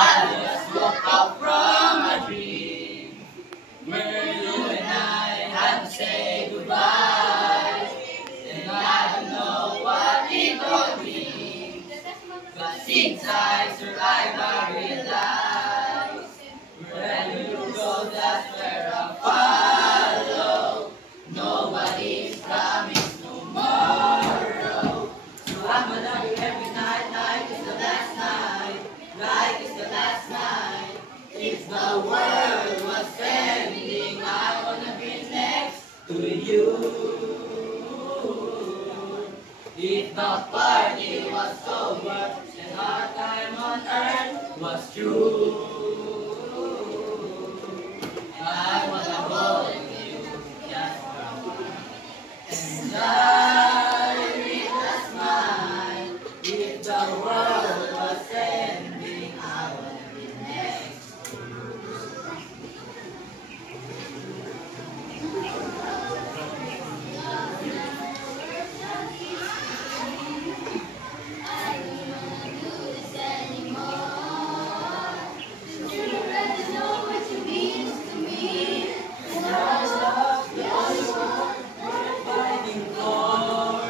I just woke up from a dream where you and I had to say goodbye. And I don't know what it all means, but since I survived, I realized wherever you go, that's where I'll follow. Nobody's promised tomorrow, so I'm gonna do every night like it's the last night, like it's the last night. If the world was ending, I wanna be next to you. If the party was over and our time on earth was through, I wanna hold you just for a while and die with a smile. If the world was ending, I wanna be next to fighting for.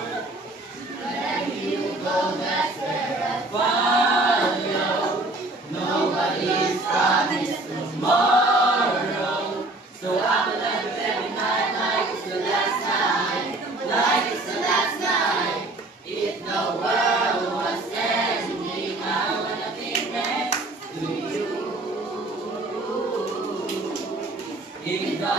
Wherever you go, that's where I follow. Nobody's promised tomorrow, so I'm gonna do every night like it's the last night, like it's the last night. If the world was ending, I wanna be next to you. If the